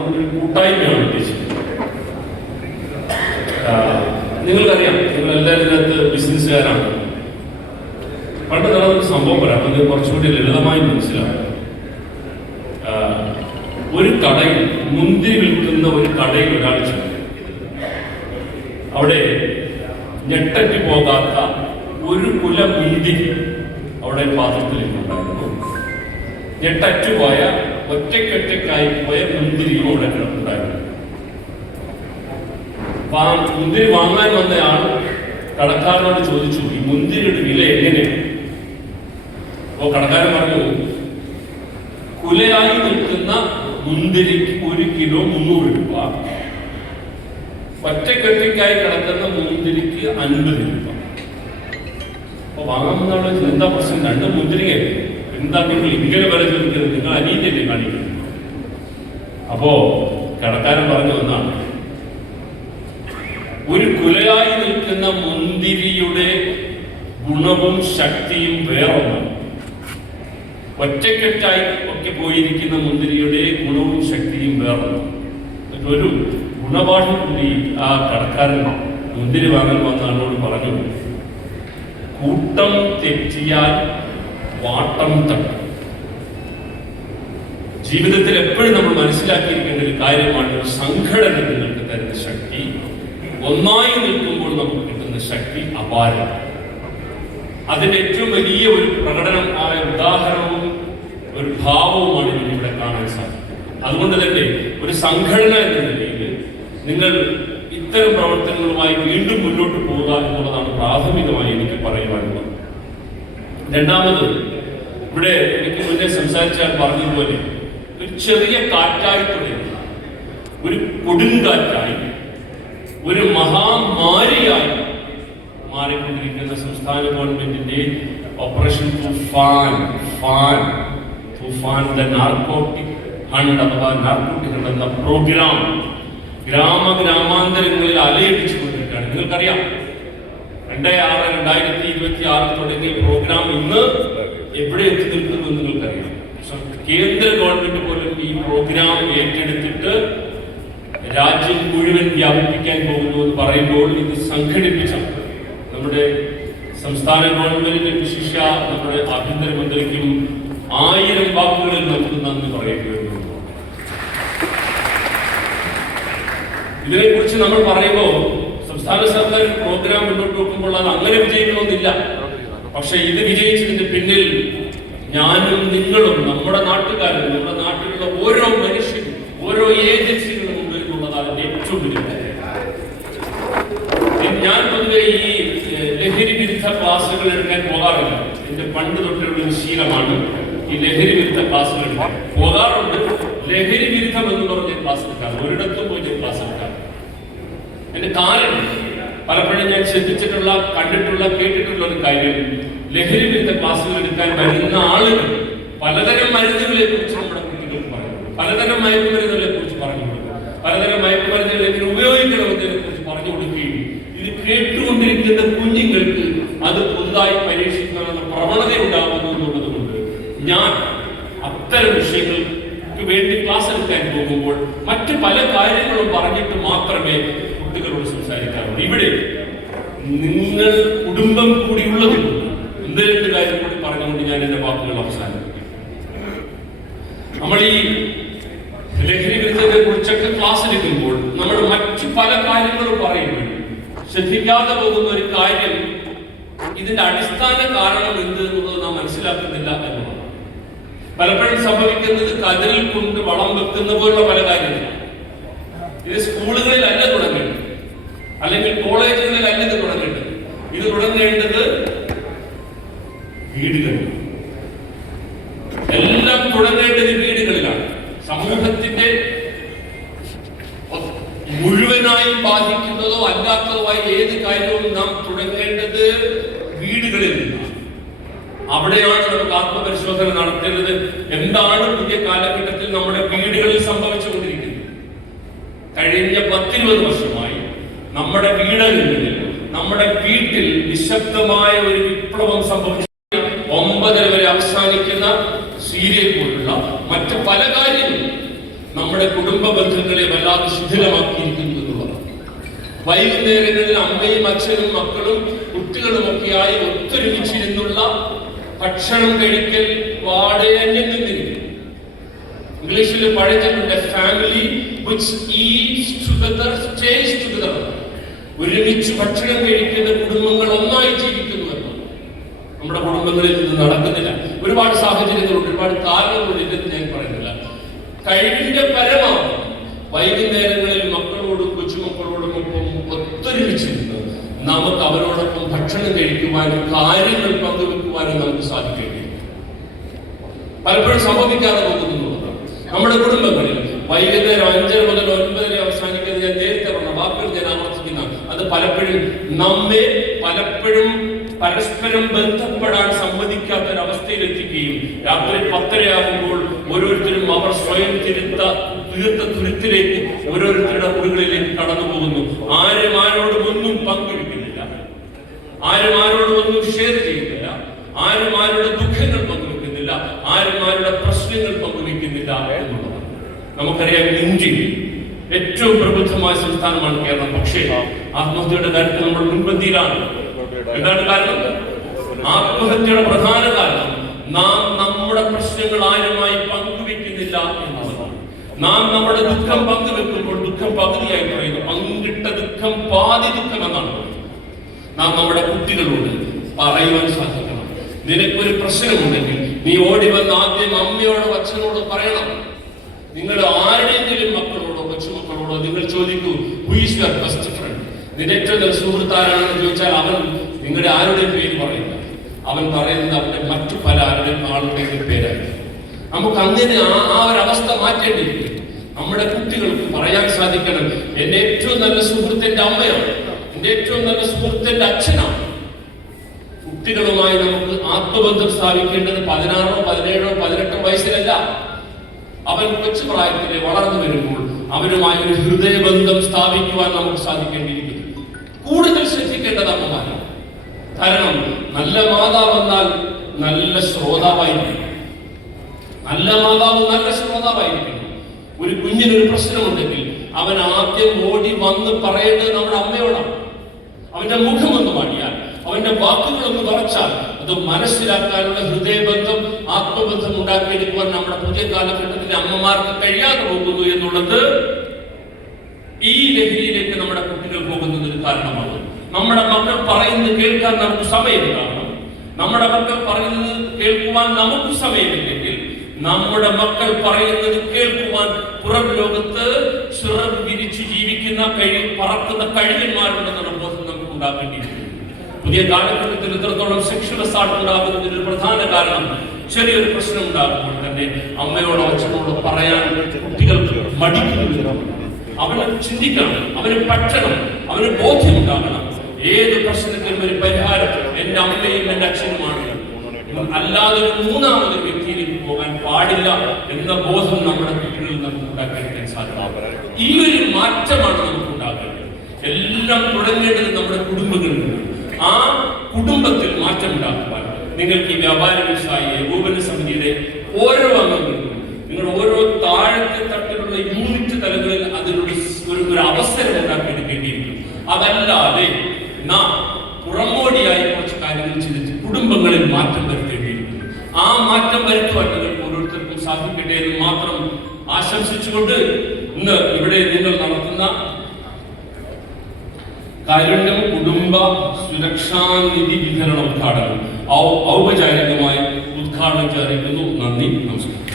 ഒരു കൂട്ടായ്മയാണ് ഉദ്ദേശിക്കുന്നത്. നിങ്ങൾക്കറിയാം, നിങ്ങളെല്ലാവരും ഇതിനകത്ത് ബിസിനസ്സുകാരാണ്. പണ്ട് നടന്നൊരു സംഭവം പറയാം, അത് കുറച്ചുകൂടി ലളിതമായി മനസ്സിലാവും. ഒരു കടയിൽ, മുന്തിരി വിൽക്കുന്ന ഒരു കടയിൽ ഒരാൾ ചെന്നു. അവിടെ ഞെട്ടറ്റി പോകാത്ത ഒരു കുല മുന്തിരി അവിടെ പാത്രത്തിലേക്കുണ്ടായിരുന്നു. ഞെട്ടറ്റുപോയ ഒറ്റയ്ക്കൊറ്റയ്ക്കായി പോയ മുന്തിരിയും അവിടെ ഉണ്ടായിരുന്നു. മുന്തിരി വാങ്ങാൻ വന്നയാൾ കടക്കാരനോട് ചോദിച്ചു, ഈ മുന്തിരിയുടെ വില എങ്ങനെയാണ്? അപ്പോ കടക്കാരൻ പറഞ്ഞു, കുലയായി നിൽക്കുന്ന മുന്തിരിക്ക് 1 കിലോ 300 രൂപ, ഒറ്റക്കൊറ്റയ്ക്കായി കിടക്കുന്ന മുന്തിരിക്ക് 50 രൂപ. അപ്പൊ വാങ്ങാമെന്നുള്ള എന്താ പ്രശ്നം? 2 മുന്തിരിങ്ങ എന്താ നിങ്ങൾ ഇങ്ങനെ വില ചോദിക്കുന്നത്? നിങ്ങൾ അനീതിയല്ലേ കാണിക്കുന്നത്? അപ്പോ കടക്കാരൻ പറഞ്ഞു എന്നാണ്, ഒരു കുലയായി നിൽക്കുന്ന മുന്തിരിയുടെ ഗുണവും ശക്തിയും വേറൊന്നാണ്. ഒറ്റക്കെട്ടായി ഒക്കെ പോയിരിക്കുന്ന മുന്തിരിയുടെ ഗുണവും ശക്തിയും വേറൊന്നാണ്. ഒരു ഗുണപാഠം കൂടി ആ കടക്കാരൻ മുന്തിരി വാങ്ങാൻ വന്ന ആളോട് പറഞ്ഞു, കൂട്ടം തെറ്റിയാൽ വാട്ടം തട്ടും. ജീവിതത്തിൽ എപ്പോഴും നമ്മൾ മനസ്സിലാക്കിയിരിക്കേണ്ട ഒരു കാര്യമാണ്, ഒരു സംഘടന നിങ്ങൾക്ക് തരുന്ന ശക്തി, ഒന്നായി നിൽക്കുമ്പോൾ നമുക്ക് കിട്ടുന്ന ശക്തി അപാരമാണ്. അതിന്റെ ഏറ്റവും വലിയ ഒരു പ്രകടനമായ ഉദാഹരണവും ഒരു ഭാവവുമാണ് ഇവിടെ കാണാൻ സാധിക്കുന്നത്. അതുകൊണ്ട് തന്നെ ഒരു സംഘടന എന്ന നിലയിൽ നിങ്ങൾ ഇത്തരം പ്രവർത്തനങ്ങളുമായി വീണ്ടും മുന്നോട്ട് പോവുക എന്നുള്ളതാണ് പ്രാഥമികമായി എനിക്ക് പറയുവാനുള്ളത്. രണ്ടാമത്, ഇവിടെ എനിക്ക് മുന്നേ സംസാരിച്ചാൽ പറഞ്ഞതുപോലെ ഒരു ചെറിയ കാറ്റായി തുടങ്ങി, ഒരു കൊടുങ്കാറ്റായി, ഒരു മഹാമാരിയായി മാറിക്കൊണ്ടിരിക്കുന്ന സംസ്ഥാന ഗവൺമെന്റിന്റെ operation Toofan the narcotic hunt അഥവാ നാർക്കോട്ടിക് ഹണ്ട് എന്ന പ്രോഗ്രാം ഗ്രാമാന്തരങ്ങളിൽ അലയടിച്ചുകൊണ്ടിരിക്കുകയാണ്. നിങ്ങൾക്കറിയാം, 2026 തുടങ്ങിയ പ്രോഗ്രാം ഇന്ന് എവിടെ എത്തി നിൽക്കുന്നു നിങ്ങൾക്കറിയാം. കേന്ദ്ര ഗവൺമെന്റ് പോലും ഈ പ്രോഗ്രാം ഏറ്റെടുത്തിട്ട് രാജ്യം മുഴുവൻ വ്യാപിപ്പിക്കാൻ പോകുന്നു എന്ന് പറയുമ്പോൾ ഇത് സംഘടിപ്പിച്ച നമ്മുടെ സംസ്ഥാന ഗവൺമെന്റിന്റെ വിശിഷ്യ നമ്മുടെ ആഭ്യന്തരമന്ത്രിക്കും 1000 വാക്കുകളിൽ നമുക്ക് നന്ദി പറയേണ്ടി വരുന്നു. ഇതിനെക്കുറിച്ച് നമ്മൾ പറയുമ്പോൾ സംസ്ഥാന സർക്കാർ പ്രോഗ്രാം മുന്നോട്ട് വെക്കുമ്പോൾ അത് അങ്ങനെ വിജയിക്കണമെന്നില്ല. പക്ഷെ ഇത് വിജയിച്ചതിന്റെ പിന്നിൽ ഞാനും നിങ്ങളും, നമ്മുടെ നാട്ടുകാരും, നമ്മുടെ നാട്ടിലുള്ള ഓരോ മനുഷ്യരും, ഓരോ ഏജൻസികളും ഉണ്ട് എന്നുള്ളതാണ് അതിന്റെ ഏറ്റവും വലിയ കാര്യം. ഞാൻ പൊതുവെ ഈ ലഹരി വിരുദ്ധ ക്ലാസ്സുകൾ എടുക്കാൻ പോകാറില്ല. എന്റെ പണ്ട് തൊട്ടുള്ള ശീലമാണ് ഈ ലഹരി വിരുദ്ധ ക്ലാസ്സുകൾ എടുക്കാൻ പോകാറുണ്ട്. ലഹരി വിരുദ്ധം എന്ന് പറഞ്ഞ ക്ലാസ് എടുക്കാറ്, ഒരിടത്തും പോയി ക്ലാസ് എടുക്കാറ്. എന്റെ കാരണം പലപ്പോഴും ഞാൻ ശ്രദ്ധിച്ചിട്ടുള്ള, കണ്ടിട്ടുള്ള, കേട്ടിട്ടുള്ള ഒരു കാര്യം, ലഹരി വിരുദ്ധ ക്ലാസ്സുകൾ എടുക്കാൻ വരുന്ന ആളുകൾ പലതരം മരുന്നുകളെ കുറിച്ച് നമ്മുടെ കുട്ടികൾക്ക് പറയുന്നു, പലതരം മയക്കുമരുന്നുകളെ കുറിച്ച് പറഞ്ഞു കൊടുക്കും, പലതരം മയക്കുമരുന്നുകൾ എങ്ങനെ ഉപയോഗിക്കണമെന്നതിനെ കുറിച്ച് പറഞ്ഞു കൊടുക്കുകയും ഇത് കേട്ടുകൊണ്ടിരിക്കുന്ന കുഞ്ഞുങ്ങൾക്ക് അത് പുതുതായി പരീക്ഷിക്കണമെന്ന പ്രവണത ഉണ്ടാകുന്നു എന്നുള്ളത് കൊണ്ട് ഞാൻ അത്തരം വിഷയങ്ങൾക്ക് വേണ്ടി ക്ലാസ് എടുക്കാൻ പോകുമ്പോൾ മറ്റു പല കാര്യങ്ങളും പറഞ്ഞിട്ട് മാത്രമേ കുട്ടികളോട് സംസാരിക്കാറുള്ളൂ. ഇവിടെ നിങ്ങൾ കുടുംബം കൂടിയുള്ളതുകൊണ്ട് എന്ത് 2 കാര്യം കൂടി പറഞ്ഞുകൊണ്ട് ഞാൻ എന്റെ വാക്കുകൾ അവസാനിപ്പിക്കും. നമ്മൾ ഈ ലഹരി വിരുദ്ധത്തെ കുറിച്ചൊക്കെ ക്ലാസ് എടുക്കുമ്പോൾ നമ്മൾ മറ്റു പല കാര്യങ്ങളും പറയുമ്പോൾ ശ്രദ്ധിക്കാതെ പോകുന്ന ഒരു കാര്യം, ഇതിന്റെ അടിസ്ഥാന കാരണം എന്ത് എന്നുള്ളത് നാം മനസ്സിലാക്കുന്നില്ല എന്നുള്ളതാണ്. പലപ്പോഴും സംഭവിക്കുന്നത് കതിരിൽ കൊണ്ട് വളം വെക്കുന്ന പോലുള്ള പല കാര്യങ്ങളാണ്. ഇത് സ്കൂളുകളിലല്ല തുടങ്ങേണ്ടത്, അല്ലെങ്കിൽ കോളേജുകളിലല്ല ഇത് തുടങ്ങേണ്ടത്. ഇത് തുടങ്ങേണ്ടത് വീടുകളിൽ. എല്ലാം തുടങ്ങേണ്ടത് വീടുകളിലാണ്. സമൂഹത്തിന്റെ മുഴുവനായും ബാധിക്കുന്നതോ അല്ലാത്തതോ ആയ ഏത് കാര്യവും നാം തുടങ്ങേണ്ടത് വീടുകളിൽ നിന്നാണ്. അവിടെയാണ് നമുക്ക് ആത്മപരിശോധന നടത്തേണ്ടത്. എന്താണ് പുതിയ കാലഘട്ടത്തിൽ നമ്മുടെ വീടുകളിൽ സംഭവിച്ചുകൊണ്ടിരിക്കുന്നത്? കഴിഞ്ഞ 10-20 വർഷമായി നമ്മുടെ വീടുകളിൽ, നമ്മുടെ വീട്ടിൽ നിശബ്ദമായ ഒരു വിപ്ലവം സംഭവിച്ചു. 9:30 വരെ അവസാനിക്കുന്ന സീരിയൽ പോലുള്ള മറ്റു പല കാര്യങ്ങളും നമ്മുടെ കുടുംബ ബന്ധങ്ങളെ വല്ലാതെ ശിഥിലമാക്കിയിരിക്കുന്നു എന്നുള്ളതാണ്. വൈകുന്നേരങ്ങളിൽ അമ്മയും അച്ഛനും മക്കളും കുട്ടികളുമൊക്കെയായി ഒത്തൊരുമിച്ചിരുന്നുള്ള ഭക്ഷണം കഴിക്കൽ വാടകഞ്ഞു നിന്നിരിക്കും. ഇംഗ്ലീഷിൽ പഴഞ്ചൊല്ലുണ്ട്, family which eats together stays together. ഒരുമിച്ച് ഭക്ഷണം കഴിക്കുന്ന കുടുംബങ്ങൾ ഒന്നായി ജീവിക്കുന്നു എന്നാണ്. നമ്മുടെ കുടുംബങ്ങളിൽ ഇത് നടക്കുന്നില്ല. ഒരുപാട് സാഹചര്യങ്ങളുണ്ട്, ഒരുപാട് കാരണങ്ങളുണ്ട്, ഇല്ലെന്ന് ഞാൻ പറയുന്നില്ല. കഴിവിന്റെ പരമാവധി വൈകുന്നേരങ്ങളിൽ മക്കളോടും കൊച്ചുമക്കളോടും ഒപ്പം ഒത്തൊരുമിച്ചിരുന്ന് നമുക്ക് അവരോടൊപ്പം ഭക്ഷണം കഴിക്കുവാനും കാര്യങ്ങൾ പങ്കുവെക്കുവാനും നമുക്ക് സാധിക്കേണ്ടി പലപ്പോഴും സംഭവിക്കാതെ പോകുന്നു. നമ്മുടെ കുടുംബങ്ങളിൽ വൈകുന്നേരം 5 മുതൽ 9 അവസാനിക്കുന്നത് ഞാൻ നേരത്തെ പറഞ്ഞ വാക്കുകൾ ഞാൻ ആവർത്തിക്കുന്ന അത് പലപ്പോഴും നമ്മെ പരസ്പരം ബന്ധപ്പെടാൻ സമ്മതിക്കാത്തൊരവസ്ഥയിലെത്തിക്കുകയും രാത്രി 10 ആകുമ്പോൾ ഓരോരുത്തരും അവർ സ്വയം തീർത്ത തുരുത്തിലേക്ക് ഓരോരുത്തരുടെ മുറികളിലേക്ക് കടന്നു പോകുന്നു. ആരും ആരോടും ഒന്നും പങ്കുവെക്കുന്നില്ല, ആരും ആരോടും ഒന്നും ഷെയർ ചെയ്യുന്നില്ല, ആരും ആരുടെ ദുഃഖങ്ങൾ പങ്കുവെക്കുന്നില്ല, ആരും ആരുടെ പ്രശ്നങ്ങൾ പങ്കുവെക്കുന്നില്ല എന്നുള്ളതാണ്. നമുക്കറിയാം, ഇന്ത്യയിൽ ഏറ്റവും പ്രബുദ്ധമായ സംസ്ഥാനമാണ് കേരളം. പക്ഷേ ആത്മഹത്യയുടെ കാര്യത്തിൽ നമ്മൾ മുൻപന്തിയിലാണ്. എന്താണ് കാരണം? ആത്മഹത്യയുടെ പ്രധാന കാരണം നാം നമ്മുടെ പ്രശ്നങ്ങൾ ആരുമായി പങ്കുവെക്കുന്നില്ല എന്നുള്ളതാണ്. നാം നമ്മുടെ ദുഃഖം പങ്കുവെക്കുമ്പോൾ ദുഃഖം പകുതിയായി പറയുന്നു. പങ്കിട്ട ദുഃഖം പാതി ദുഃഖം എന്നാണ്. നാം നമ്മുടെ കുട്ടികളോട് പറയുവാൻ സാധിക്കണം, നിനക്കൊരു പ്രശ്നമുണ്ടെങ്കിൽ നീ ഓടി വന്ന് ആദ്യം അമ്മയോടോ അച്ഛനോടോ പറയണം. നിങ്ങൾ ആരുടെയെങ്കിലും മക്കളോടോ കൊച്ചുമക്കളോടോ നിങ്ങൾ ചോദിക്കൂ, who is your best friend? നിന്റെ ഏറ്റവും നല്ല സുഹൃത്താരാണെന്ന് ചോദിച്ചാൽ അവൻ നിങ്ങളുടെ ആരുടെയും പേര് പറയില്ല. അവൻ പറയുന്നത് അവന്റെ മറ്റു പല ആളുടെയും പേരായിരിക്കും. നമുക്ക് അങ്ങനെ ആ ഒരു അവസ്ഥ മാറ്റേണ്ടിയിരിക്കും. നമ്മുടെ കുട്ടികൾക്ക് പറയാൻ സാധിക്കണം, എന്റെ ഏറ്റവും നല്ല സുഹൃത്ത് എന്റെ അമ്മയാണ്, എന്റെ ഏറ്റവും നല്ല സുഹൃത്ത് എന്റെ അച്ഛനാണ്. കുട്ടികളുമായി നമുക്ക് ആത്മബന്ധം സ്ഥാപിക്കേണ്ടത് 16, 17, 18 വയസ്സിലല്ല. അവൻ കൊച്ചു പ്രായത്തിലെ വളർന്നു വരുമ്പോൾ അവരുമായി ഒരു ഹൃദയബന്ധം സ്ഥാപിക്കുവാൻ നമുക്ക് സാധിക്കേണ്ടിയിരിക്കുന്നു. കൂടുതൽ ശ്രദ്ധിക്കേണ്ടത് അമ്മമാരാണ്. കാരണം നല്ല മാതാവ് എന്നാൽ നല്ല ശ്രോതാവായിരിക്കും. നല്ല മാതാവ് നല്ല ശ്രോതാവായിരിക്കണം. ഒരു കുഞ്ഞിനൊരു പ്രശ്നമുണ്ടെങ്കിൽ അവൻ ആദ്യം ഓടി വന്ന് പറയേണ്ടത് നമ്മുടെ അമ്മയോടാണ്. അവന്റെ മുഖമൊന്ന് മാടിയാൽ, അവന്റെ വാക്കുകളൊന്ന് പറച്ചാൽ അത് മനസ്സിലാക്കാനുള്ള ഹൃദയബന്ധം, ആത്മബന്ധം ഉണ്ടാക്കിയെടുക്കുവാൻ നമ്മുടെ പുതിയ കാലഘട്ടത്തിലെ അമ്മമാർക്ക് കഴിയാതെ പോകുന്നു എന്നുള്ളത് ഈ ലഹരിയിലേക്ക് നമ്മുടെ കുട്ടികൾ പോകുന്നതിന് കാരണമാണ്. നമ്മുടെ മക്കൾ പറയുന്നത് കേൾക്കാൻ നമുക്ക് സമയമുണ്ടാകണം. നമ്മുടെ മക്കൾ പറയുന്നത് കേൾക്കുവാൻ നമുക്ക് സമയമില്ലെങ്കിൽ നമ്മുടെ മക്കൾ പറയുന്നത് കേൾക്കുവാൻ പുറം ലോകത്ത് ചിറക് വിരിച്ച് ജീവിക്കുന്ന പറക്കുന്ന കഴിവന്മാരുണ്ടെന്നുള്ള ബോധം നമുക്ക് ഉണ്ടാക്കേണ്ടിയിരിക്കുന്നു. പുതിയ കാലഘട്ടത്തിൽ ഇത്രത്തോളം സെക്ഷൽ അസാൾട്ട് ഉണ്ടാകുന്നതിന് ഒരു പ്രധാന കാരണം ചെറിയൊരു പ്രശ്നം ഉണ്ടാകുമ്പോൾ തന്നെ അമ്മയോടോ അച്ഛനോടോ പറയാൻ കുട്ടികൾക്ക് മടിക്കുന്നു. അവന് ചിന്തിക്കണം, അവന് പറ്റണം, അവന് ബോധ്യമുണ്ടാകണം. ഏത് പ്രശ്നത്തിനും ഒരു പരിഹാരം എന്റെ അമ്മയും എന്റെ അച്ഛനുമാണ്, അല്ലാതെ ഒരു മൂന്നാമതൊരു വ്യക്തിയിലേക്ക് പോകാൻ പാടില്ല എന്ന ബോധം നമ്മുടെ കുട്ടികളിൽ നമുക്ക് ഉണ്ടാക്കാൻ സാധിക്കും. ഈ ഒരു മാറ്റമാണ് നമുക്ക് ഉണ്ടാക്കേണ്ടത്. എല്ലാം തുടങ്ങേണ്ടത് നമ്മുടെ കുടുംബങ്ങളിൽ നിന്ന്. ആ കുടുംബത്തിൽ മാറ്റം ഉണ്ടാക്കുവാൻ നിങ്ങൾക്ക് ഈ വ്യാപാര വ്യവസായ ഏകോപന സമിതിയുടെ ഓരോ അംഗങ്ങൾക്കും നിങ്ങൾ ഓരോ താഴത്തെ തട്ടിലുള്ള യൂണിറ്റ് തലങ്ങളിൽ അതിനുള്ള ഒരു അവസരം ഉണ്ടാക്കിയെടുക്കേണ്ടിയിരിക്കും. അതല്ലാതെ നാം പുറമോടിയായി കുറച്ച് കാര്യങ്ങൾ ചെയ്തിട്ട് കുടുംബങ്ങളിൽ മാറ്റം വരുത്തേണ്ടിയിരിക്കുന്നു. ആ മാറ്റം വരുത്തുവാൻ നിങ്ങൾക്ക് ഓരോരുത്തർക്കും സാധിക്കട്ടെ എന്ന് മാത്രം ആശംസിച്ചുകൊണ്ട് ഇന്ന് ഇവിടെ നിങ്ങൾ നടത്തുന്ന കാരുണ്യം കുടുംബ സുരക്ഷാ നിധി വിതരണ ഉദ്ഘാടനം ഔപചാരികമായി ഉദ്ഘാടനം ചെയ്തിരിക്കുന്നു. നന്ദി, നമസ്കാരം.